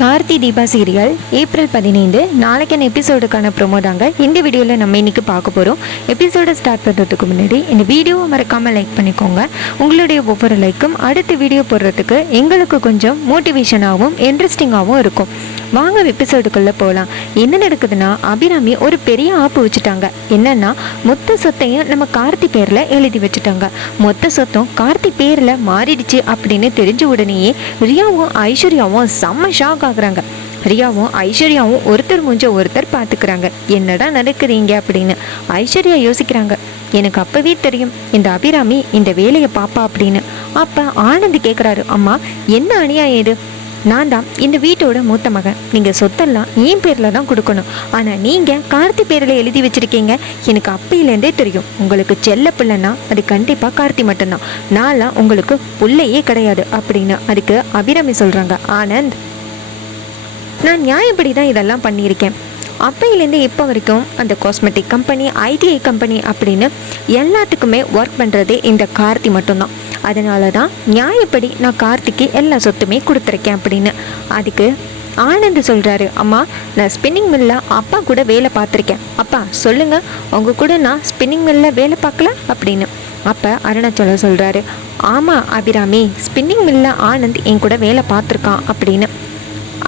Karthi Deepa serial April 15 நாளைக்கான எபிசோடுக்கான promo தாங்க இந்த வீடியோவில் நம்ம இன்றைக்கி பார்க்க போகிறோம். எபிசோடை ஸ்டார்ட் பண்ணுறதுக்கு முன்னாடி இந்த வீடியோவை மறக்காமல் லைக் பண்ணிக்கோங்க. உங்களுடைய ஒவ்வொரு லைக்கும் அடுத்த வீடியோ போடுறதுக்கு எங்களுக்கு கொஞ்சம் மோட்டிவேஷனாகவும் இன்ட்ரெஸ்டிங்காகவும் இருக்கும். வாங்க எபிசோடுக்குள்ளே போகலாம். என்ன நடக்குதுன்னா, அபிராமி ஒரு பெரிய ஆப்பு வச்சுட்டாங்க. என்னன்னா, மொத்த சொத்தையும் நம்ம கார்த்தி பேரில் எழுதி வச்சுட்டாங்க. மொத்த சொத்தும் கார்த்தி பேரில் மாறிடுச்சு அப்படின்னு தெரிஞ்ச உடனேயே ரியாவும் ஐஸ்வர்யாவும் செம்ம ஷாக் ஆகுறாங்க. ரியாவும் ஐஸ்வர்யாவும் ஒருத்தர் மூஞ்ச ஒருத்தர் பார்த்துக்கிறாங்க. என்னடா நடக்குறீங்க அப்படின்னு ஐஸ்வர்யா யோசிக்கிறாங்க. எனக்கு அப்பவே தெரியும் இந்த அபிராமி இந்த வேலையை பாப்பா அப்படின்னு. அப்ப ஆனந்த் கேட்குறாரு, அம்மா என்ன அநியாயம் இது? நான் தான் இந்த வீட்டோட மூத்த மகன். நீங்கள் சொத்தெல்லாம் என் பேரில் தான் கொடுக்கணும். ஆனால் நீங்கள் கார்த்தி பேரில் எழுதி வச்சுருக்கீங்க. எனக்கு அப்பையிலேருந்தே தெரியும் உங்களுக்கு செல்ல பிள்ளைன்னா அது கண்டிப்பாக கார்த்தி மட்டும்தான். நான்லாம் உங்களுக்கு பிள்ளையே கிடையாது அப்படின்னு. அதுக்கு அபிராமி சொல்கிறாங்க, ஆனந்த், நான் நியாயப்படி தான் இதெல்லாம் பண்ணியிருக்கேன். அப்பையிலேருந்து இப்போ வரைக்கும் அந்த காஸ்மெட்டிக் கம்பெனி, ஐடிஐ கம்பெனி அப்படின்னு எல்லாத்துக்குமே ஒர்க் பண்ணுறதே இந்த கார்த்தி மட்டும்தான். அதனால தான் நியாயப்படி நான் கார்த்திக்கு எல்லா சொத்துமே கொடுத்துருக்கேன் அப்படின்னு. அதுக்கு ஆனந்த் சொல்கிறாரு, அம்மா, நான் ஸ்பின்னிங் மில்லில் அப்பா கூட வேலை பார்த்துருக்கேன். அப்பா சொல்லுங்கள், உங்கள் கூட நான் ஸ்பின்னிங் மில்லில் வேலை பார்க்கல அப்படின்னு. அப்போ அருணாச்சலம் சொல்கிறாரு, ஆமாம் அபிராமி, ஸ்பின்னிங் மில்லில் ஆனந்த் என் கூட வேலை பார்த்துருக்கான் அப்படின்னு.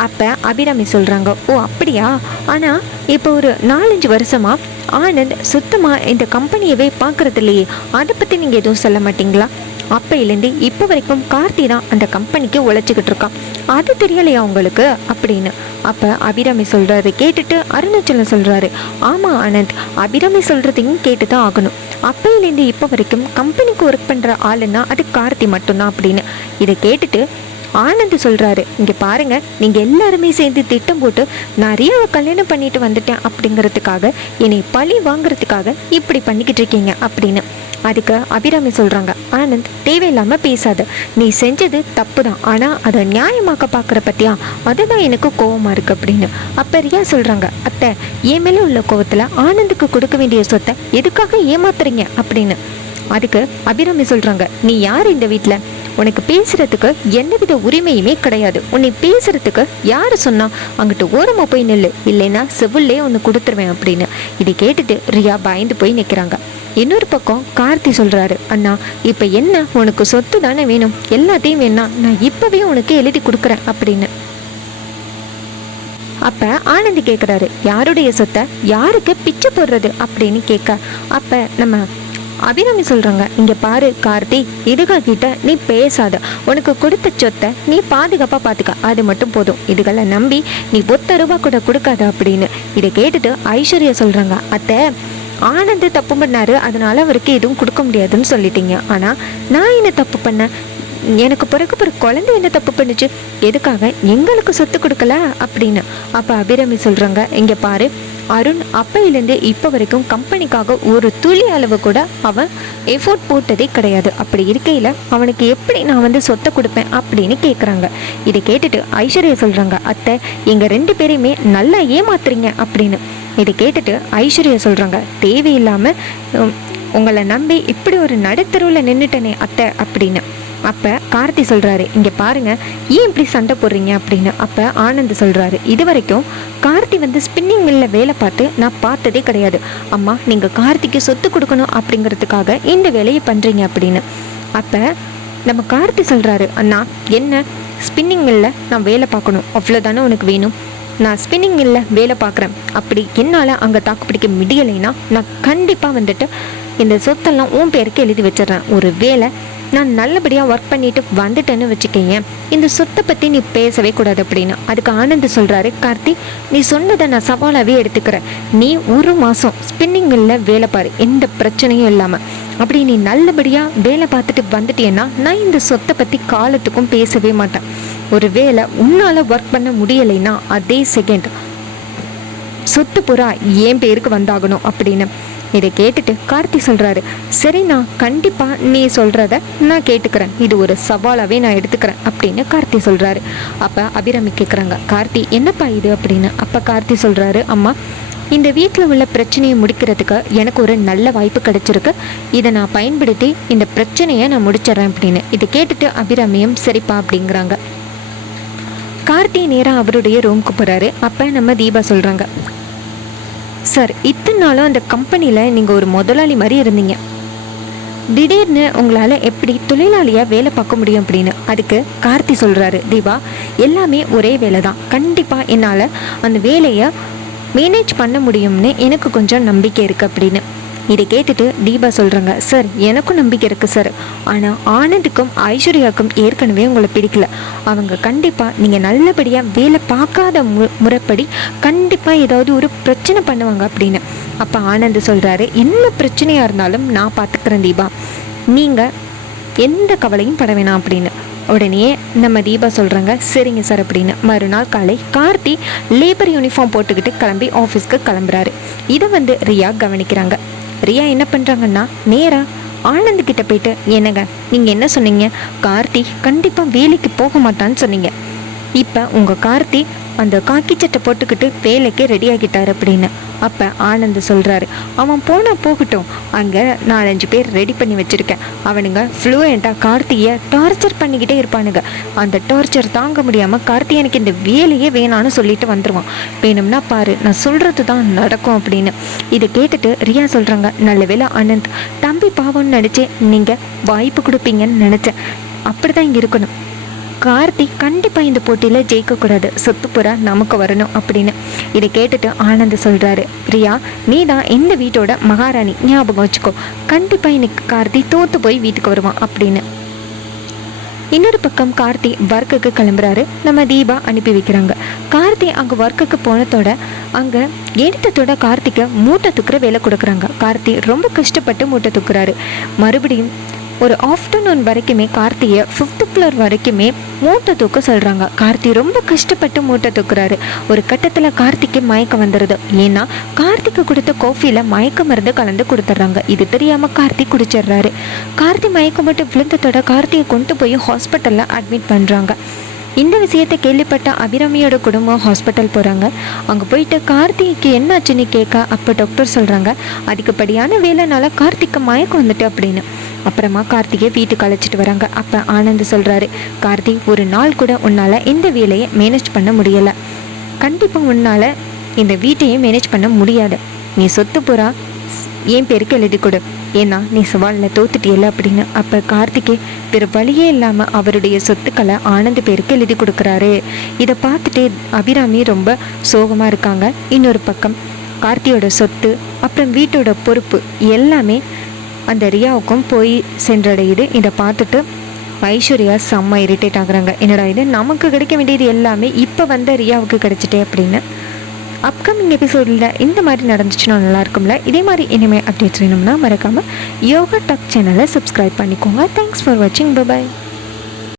அப்போ அபிராமி சொல்கிறாங்க, ஓ அப்படியா? ஆனால் இப்போ ஒரு 4-5 வருஷமாக ஆனந்த் சுத்தமாக இந்த கம்பெனியவே பார்க்குறது இல்லையே, அதை பற்றி நீங்கள் எதுவும் சொல்ல மாட்டிங்களா? அப்பையிலேருந்து இப்போ வரைக்கும் கார்த்தி தான் அந்த கம்பெனிக்கு உழைச்சிக்கிட்டு இருக்கான், அது தெரியலையா உங்களுக்கு அப்படின்னு. அப்போ அபிராமி சொல்கிறாரு. கேட்டுட்டு அருணாச்சலம் சொல்கிறாரு, ஆமாம் ஆனந்த், அபிராமி சொல்கிறதையும் கேட்டு தான் ஆகணும். அப்பையிலேருந்து இப்போ வரைக்கும் கம்பெனிக்கு ஒர்க் பண்ணுற ஆளுன்னா அது கார்த்தி மட்டும்தான் அப்படின்னு. இதை கேட்டுட்டு ஆனந்த் சொல்கிறாரு, இங்கே பாருங்கள், நீங்கள் எல்லாருமே சேர்ந்து திட்டம் போட்டு நிறைய கல்யாணம் பண்ணிட்டு வந்துட்டேன் அப்படிங்கிறதுக்காக என்னை பழி வாங்குறதுக்காக இப்படி பண்ணிக்கிட்டு இருக்கீங்க அப்படின்னு. அதுக்கு அபிராமி சொல்கிறாங்க, ஆனந்த், தேவையில்லாமல் பேசாத. நீ செஞ்சது தப்பு தான், ஆனால் அதை நியாயமாக்க பார்க்குற பற்றியா, அதுதான் எனக்கு கோவமாக இருக்குது அப்படின்னு. அப்போ ரியா சொல்கிறாங்க, அத்தை, என் மேலே உள்ள கோவத்தில் ஆனந்துக்கு கொடுக்க வேண்டிய சொத்தை எதுக்காக ஏமாத்துறீங்க அப்படின்னு. அதுக்கு அபிராமி சொல்கிறாங்க, நீ யார் இந்த வீட்டில்? உனக்கு பேசுகிறதுக்கு எந்தவித உரிமையுமே கிடையாது. உன்னை பேசுகிறதுக்கு யார் சொன்னா? அங்கிட்டு ஓரமாக போய் நில்லு, இல்லைன்னா செவிலே ஒன்று கொடுத்துருவேன் அப்படின்னு. இதை கேட்டுட்டு ரியா பயந்து போய் நிற்கிறாங்க. இன்னொரு பக்கம் கார்த்தி சொல்கிறாரு, அண்ணா, இப்போ என்ன, உனக்கு சொத்து தானே வேணும், எல்லாத்தையும் வேணா நான் இப்போவே உனக்கு எழுதி கொடுக்குறேன் அப்படின்னு. அப்போ ஆனந்தி கேட்குறாரு, யாருடைய சொத்தை யாருக்கு பிச்சை போடுறது அப்படின்னு கேட்க. அப்போ நம்ம அபிராமி சொல்கிறாங்க, இங்கே பாரு கார்த்தி, இதுகிட்ட நீ பேசாத. உனக்கு கொடுத்த சொத்தை நீ பாதுகாப்பாக பார்த்துக்க, அது மட்டும் போதும். இதுகளை நம்பி நீ 1 ரூபா கூட கொடுக்காத அப்படின்னு. இதை கேட்டுட்டு ஐஸ்வர்யா சொல்கிறாங்க, அத்தை, ஆனந்த் தப்பு பண்ணாரு, அதனால அவருக்கு எதுவும் கொடுக்க முடியாதுன்னு சொல்லிட்டீங்க. ஆனால் நான் என்ன தப்பு பண்ணேன்? எனக்கு பிறகு குழந்தை என்ன தப்பு பண்ணுச்சு? எதுக்காக எங்களுக்கு சொத்து கொடுக்கல அப்படின்னு. அப்போ அபிராமி சொல்கிறாங்க, இங்கே பாரு, அருண் அப்பையிலேருந்து இப்போ வரைக்கும் கம்பெனிக்காக ஒரு துளி அளவு கூட அவன் எஃபோர்ட் போட்டதே கிடையாது. அப்படி இருக்கையில் அவனுக்கு எப்படி நான் சொத்தை கொடுப்பேன் அப்படின்னு கேட்குறாங்க. இதை கேட்டுட்டு ஐஸ்வர்யா சொல்கிறாங்க, அத்தை, எங்கள் 2 பேரையுமே நல்லா ஏமாத்துறீங்க அப்படின்னு. இதை கேட்டுட்டு ஐஸ்வர்யா சொல்கிறாங்க, தேவையில்லாமல் உங்களை நம்பி இப்படி ஒரு நடுத்தருவில் நின்றுட்டனே அத்தை அப்படின்னு. அப்போ கார்த்தி சொல்கிறாரு, இங்கே பாருங்கள், ஏன் இப்படி சண்டை போடுறீங்க அப்படின்னு. அப்போ ஆனந்த் சொல்கிறாரு, இது வரைக்கும் கார்த்தி ஸ்பின்னிங் மில்லில் வேலை பார்த்து நான் பார்த்ததே கிடையாது. அம்மா, நீங்கள் கார்த்திக்கு சொத்து கொடுக்கணும் அப்படிங்கிறதுக்காக இந்த வேலையை பண்ணுறீங்க அப்படின்னு. அப்போ நம்ம கார்த்தி சொல்கிறாரு, அண்ணா, என்ன ஸ்பின்னிங் மில்லில் நான் வேலை பார்க்கணும், அவ்வளோதானே உனக்கு வேணும்? நான் ஸ்பின்னிங் மில்லில் வேலை பார்க்குறேன், அப்படி என்னால் அங்கே தாக்கு பிடிக்க முடியலைன்னா நான் கண்டிப்பாக இந்த சொத்தெல்லாம் உன் பேருக்கு எழுதி வச்சிடறேன். ஒரு வேலை நான் நல்லபடியாக ஒர்க் பண்ணிட்டு வந்துட்டேன்னு வச்சுக்கேங்க, இந்த சொத்தை பற்றி நீ பேசவே கூடாது அப்படின்னு. அதுக்கு ஆனந்த் சொல்கிறாரு, கார்த்தி, நீ சொன்னதை நான் சவாலாகவே எடுத்துக்கிறேன். நீ 1 மாதம் ஸ்பின்னிங் மில்லில் வேலை பாரு, எந்த பிரச்சனையும் இல்லாமல். அப்படி நீ நல்லபடியாக வேலை பார்த்துட்டு வந்துட்டேன்னா நான் இந்த சொத்தை பற்றி காலத்துக்கும் பேசவே மாட்டேன். ஒரு வேளை உன்னால் ஒர்க் பண்ண முடியலைன்னா அதே செகண்ட் சொத்து பூரா என் பேருக்கு வந்தாகணும் அப்படின்னு. இதை கேட்டுட்டு கார்த்தி சொல்கிறாரு, சரி, நான் கண்டிப்பாக நீ சொல்கிறத நான் கேட்டுக்கிறேன், இது ஒரு சவாலாகவே நான் எடுத்துக்கிறேன் அப்படின்னு கார்த்தி சொல்கிறாரு. அப்போ அபிராமி கேட்குறாங்க, கார்த்தி, என்னப்பா இது அப்படின்னு. அப்போ கார்த்தி சொல்கிறாரு, அம்மா, இந்த வீட்டில் உள்ள பிரச்சனையை முடிக்கிறதுக்கு எனக்கு ஒரு நல்ல வாய்ப்பு கிடைச்சிருக்கு, இதை நான் பயன்படுத்தி இந்த பிரச்சனையை நான் முடிச்சிடறேன் அப்படின்னு. இதை கேட்டுட்டு அபிராமியும் சரிப்பா அப்படிங்கிறாங்க. கார்த்தி நேராக அவருடைய ரூமுக்கு போகிறாரு. அப்போ நம்ம தீபா சொல்கிறாங்க, சார் இத்தனை நாளும் அந்த கம்பெனியில் நீங்கள் ஒரு முதலாளி மாதிரி இருந்தீங்க, திடீர்னு உங்களால் எப்படி தொழிலாளியாக வேலை பார்க்க முடியும் அப்படின்னு. அதுக்கு கார்த்தி சொல்கிறாரு, தீபா எல்லாமே ஒரே வேலை தான், கண்டிப்பாக என்னால் அந்த வேலையை மேனேஜ் பண்ண முடியும்னு எனக்கு கொஞ்சம் நம்பிக்கை இருக்குது அப்படின்னு. இதை கேட்டுட்டு தீபா சொல்கிறாங்க, சார் எனக்கும் நம்பிக்கை இருக்குது சார், ஆனால் ஆனந்துக்கும் ஐஸ்வர்யாவுக்கும் ஏற்கனவே உங்களை பிடிக்கல, அவங்க கண்டிப்பாக நீங்கள் நல்லபடியாக வேலை பார்க்காத முறைப்படி கண்டிப்பாக ஏதாவது ஒரு பிரச்சனை பண்ணுவாங்க அப்படின்னு. அப்போ ஆனந்த் சொல்கிறாரு, என்ன பிரச்சனையாக இருந்தாலும் நான் பார்த்துக்கிறேன் தீபா, நீங்கள் எந்த கவலையும் பட வேணாம் அப்படின்னு. உடனே நம்ம தீபா சொல்கிறாங்க, சரிங்க சார் அப்படின்னு. மறுநாள் காலை கார்த்தி லேபர் யூனிஃபார்ம் போட்டுக்கிட்டு கிளம்பி ஆஃபீஸ்க்கு கிளம்புறாரு. இதை ரியா கவனிக்கிறாங்க. ரியா என்ன பண்ணுறாங்கன்னா, நேராக ஆனந்த்கிட்ட போயிட்டு, என்னங்க நீங்கள் என்ன சொன்னீங்க, கார்த்தி கண்டிப்பாக வேலைக்கு போக மாட்டான்னு சொன்னீங்க, இப்போ உங்கள் கார்த்தி அந்த காக்கி சட்டை போட்டுக்கிட்டு வேலைக்கு ரெடி ஆகிட்டார் அப்படின்னு. அப்போ ஆனந்த் சொல்கிறாரு, அவன் போனால் போகட்டும், அங்கே 4-5 பேர் ரெடி பண்ணி வச்சுருக்கேன், அவனுங்க ஃப்ளூயண்ட்டாக கார்த்தியை டார்ச்சர் பண்ணிக்கிட்டே இருப்பானுங்க, அந்த டார்ச்சர் தாங்க முடியாமல் கார்த்தி எனக்கு இந்த வேலையே வேணான்னு சொல்லிட்டு வந்துடுவான், வேணும்னா பாரு நான் சொல்கிறது தான் நடக்கும் அப்படின்னு. இதை கேட்டுட்டு ரியா சொல்கிறாங்க, நல்ல வேளை ஆனந்த் தம்பி பாவம்னு நினச்சி நீங்கள் வாய்ப்பு கொடுப்பீங்கன்னு நினச்சேன், அப்படி தான் இங்கே இருக்கணும், கார்த்தி கண்டிப்பாக இந்த போட்டியில் ஜெயிக்கக்கூடாது, சொத்து புறா நமக்கு வரணும் அப்படின்னு. இதை கேட்டுட்டு ஆனந்த் சொல்கிறாரு, ரியா நீ தான் இந்த வீட்டோட மகாராணி, ஞாபகம் வச்சுக்கோ, கண்டிப்பாக இன்னைக்கு கார்த்தி தோற்று போய் வீட்டுக்கு வருவான் அப்படின்னு. இன்னொரு பக்கம் கார்த்தி ஒர்க்குக்கு கிளம்புறாரு. நம்ம தீபா அனுப்பி வைக்கிறாங்க. கார்த்தி அங்கே ஒர்க்குக்கு போனதோட அங்கே எடுத்ததோட கார்த்திக்கு மூட்டை தூக்குற வேலை கொடுக்குறாங்க. கார்த்தி ரொம்ப கஷ்டப்பட்டு மூட்டை தூக்குறாரு. மறுபடியும் ஒரு ஆஃப்டர்நூன் வரைக்குமே கார்த்தியை 5th ஃப்ளோர் வரைக்குமே மூட்டை தூக்க சொல்கிறாங்க. கார்த்தி ரொம்ப கஷ்டப்பட்டு மூட்டை தூக்குறாரு. ஒரு கட்டத்தில் கார்த்திக்கு மயக்கம் வந்துடுது. ஏன்னா கார்த்திக்கு கொடுத்த காஃபியில் மயக்க மருந்து கலந்து கொடுத்துட்றாங்க. இது தெரியாமல் கார்த்தி குடிச்சிடுறாரு. கார்த்தி மயக்கம் மட்டும் விழுந்ததோட கார்த்தியை கொண்டு போய் ஹாஸ்பிட்டலில் அட்மிட் பண்ணுறாங்க. இந்த விஷயத்தை கேள்விப்பட்ட அபிராமியோட குடும்பம் ஹாஸ்பிட்டல் போகிறாங்க. அங்கே போயிட்டு கார்த்திக்கு என்னாச்சுன்னு கேட்க அப்போ டாக்டர் சொல்கிறாங்க, அதிகப்படியான வேலைனால கார்த்திக்கு மயக்கம் வந்துட்டு அப்படின்னு. அப்புறமா கார்த்திகை வீட்டுக்கு அழைச்சிட்டு வராங்க. அப்போ ஆனந்த் சொல்கிறாரு, கார்த்தி ஒரு நாள் கூட உன்னால் இந்த வேலையை மேனேஜ் பண்ண முடியலை, கண்டிப்பாக உன்னால் இந்த வீட்டையும் மேனேஜ் பண்ண முடியாது, நீ சொத்து பூரா என் பேருக்கு எழுதி கொடு, ஏன்னா நீ சவாலில் தோத்துட்டியல அப்படின்னு. அப்போ கார்த்திகே வேறு வழியே இல்லாமல் அவருடைய சொத்துக்களை ஆனந்த் பேருக்கு எழுதி கொடுக்குறாரு. இதை பார்த்துட்டு அபிராமி ரொம்ப சோகமாக இருக்காங்க. இன்னொரு பக்கம் கார்த்தியோட சொத்து அப்புறம் வீட்டோட பொறுப்பு எல்லாமே அந்த ரியாவுக்கும் போய் சென்றடையுது. இதை பார்த்துட்டு ஐஸ்வர்யா செம்ம இரிட்டேட் ஆகுறாங்க. என்னடா இது, நமக்கு கிடைக்க வேண்டியது எல்லாமே இப்போ ரியாவுக்கு கிடைச்சிட்டே அப்படின்னு. அப்கமிங் எபிசோடில் இந்த மாதிரி நடந்துச்சுன்னா நல்லா இருக்கும்ல. இதே மாதிரி இனிமேல் அப்டேட்ஸ் வேணும்னா மறக்காமல் யோகா டாக் சேனலை சப்ஸ்கிரைப் பண்ணிக்கோங்க. தேங்க்ஸ் ஃபார் வாட்சிங். பை.